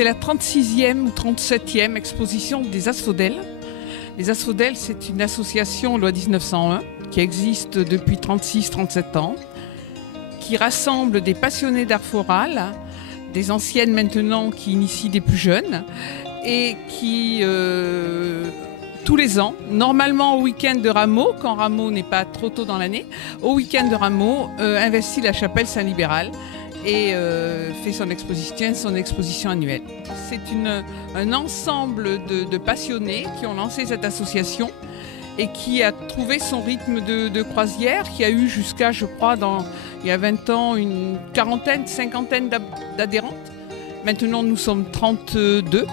c'est la 36e ou 37e exposition des Asphodèles. Les Asphodèles, c'est une association loi 1901 qui existe depuis 36-37 ans, qui rassemble des passionnés d'art floral, des anciennes maintenant qui initient des plus jeunes et qui, tous les ans, normalement au week-end de Rameau, quand Rameau n'est pas trop tôt dans l'année, au week-end de Rameau, investit la chapelle Saint-Libéral et fait son exposition annuelle. C'est un ensemble de passionnés qui ont lancé cette association et qui a trouvé son rythme de croisière, qui a eu jusqu'à, je crois, il y a 20 ans, une quarantaine, cinquantaine d'adhérentes. Maintenant, nous sommes 32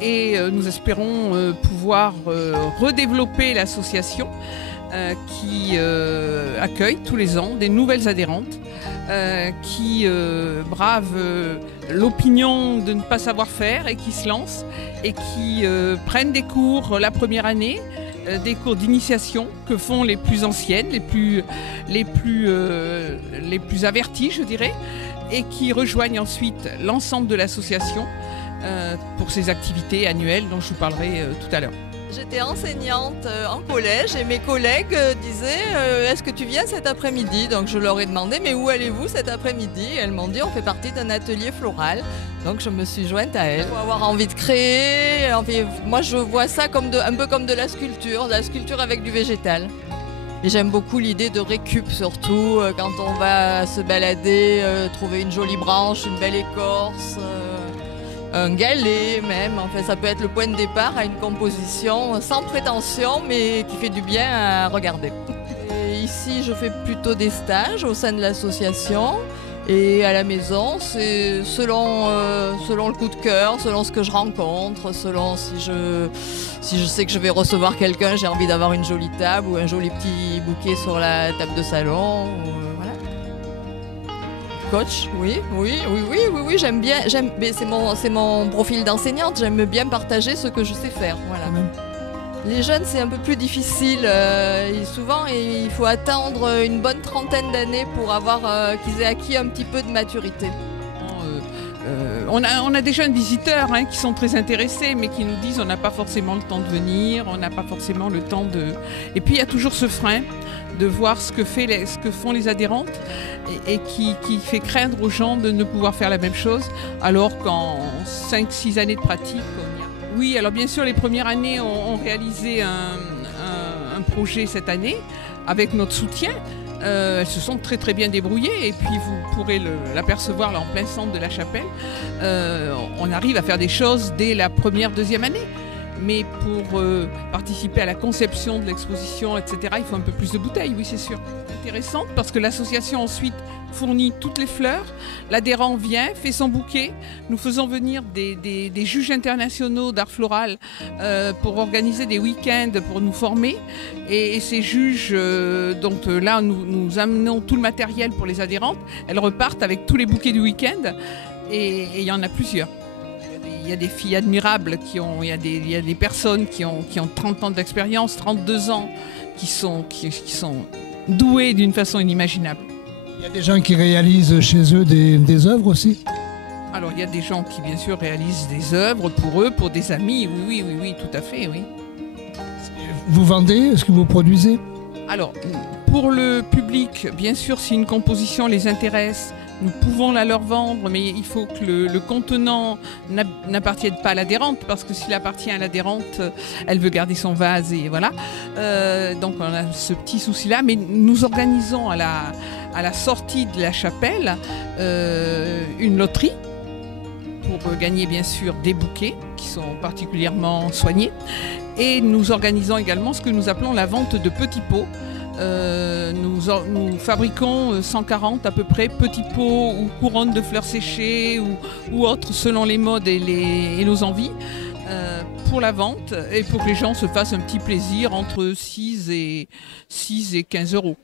et nous espérons pouvoir redévelopper l'association qui accueille tous les ans des nouvelles adhérentes qui bravent l'opinion de ne pas savoir faire et qui se lancent et qui prennent des cours la première année, des cours d'initiation que font les plus anciennes, les plus averties, je dirais, et qui rejoignent ensuite l'ensemble de l'association pour ces activités annuelles dont je vous parlerai tout à l'heure. J'étais enseignante en collège et mes collègues disaient est-ce que tu viens cet après-midi? Donc je leur ai demandé mais où allez-vous cet après-midi? Elles m'ont dit on fait partie d'un atelier floral. Donc je me suis jointe à elles. Il faut avoir envie de créer. Moi je vois ça comme un peu comme de la sculpture avec du végétal. Et j'aime beaucoup l'idée de récup surtout quand on va se balader, trouver une jolie branche, une belle écorce. Un galet même, enfin ça peut être le point de départ à une composition sans prétention mais qui fait du bien à regarder. Et ici je fais plutôt des stages au sein de l'association et à la maison c'est selon le coup de cœur, selon ce que je rencontre, selon si je sais que je vais recevoir quelqu'un, j'ai envie d'avoir une jolie table ou un joli petit bouquet sur la table de salon. Voilà. Coach, oui, j'aime bien, mais c'est mon profil d'enseignante, j'aime bien partager ce que je sais faire, voilà. Les jeunes, c'est un peu plus difficile, souvent il faut attendre une bonne trentaine d'années pour qu'ils aient acquis un petit peu de maturité. On a des jeunes visiteurs qui sont très intéressés, mais qui nous disent on n'a pas forcément le temps de venir, on n'a pas forcément le temps de... Et puis il y a toujours ce frein de voir ce que font les adhérentes et qui fait craindre aux gens de ne pouvoir faire la même chose, alors qu'en 5-6 années de pratique, on y a... Oui, alors bien sûr, les premières années ont réalisé un projet cette année avec notre soutien. Elles se sont très très bien débrouillées et puis vous pourrez l'apercevoir là en plein centre de la chapelle. On arrive à faire des choses dès la première, deuxième année. Mais pour participer à la conception de l'exposition, etc., il faut un peu plus de bouteilles, oui c'est sûr. C'est intéressant parce que l'association ensuite fournit toutes les fleurs. L'adhérent vient, fait son bouquet. Nous faisons venir des juges internationaux d'art floral pour organiser des week-ends pour nous former. Et ces juges, donc là nous amenons tout le matériel pour les adhérentes. Elles repartent avec tous les bouquets du week-end et il y en a plusieurs. Il y a des filles admirables, il y a des personnes qui ont 30 ans d'expérience, 32 ans, qui sont douées d'une façon inimaginable. Il y a des gens qui réalisent chez eux des œuvres aussi? Alors il y a des gens qui bien sûr réalisent des œuvres pour eux, pour des amis, oui, tout à fait, oui. Vous vendez? Est-ce que vous produisez? Alors, pour le public, bien sûr, si une composition les intéresse, nous pouvons la leur vendre, mais il faut que le contenant n'appartienne pas à l'adhérente, parce que s'il appartient à l'adhérente, elle veut garder son vase et voilà. Donc on a ce petit souci-là, mais nous organisons à la sortie de la chapelle une loterie pour gagner bien sûr des bouquets qui sont particulièrement soignés. Et nous organisons également ce que nous appelons la vente de petits pots. Nous fabriquons 140 à peu près petits pots ou couronnes de fleurs séchées ou autres selon les modes et nos envies pour la vente et pour que les gens se fassent un petit plaisir entre 6 et 15 euros.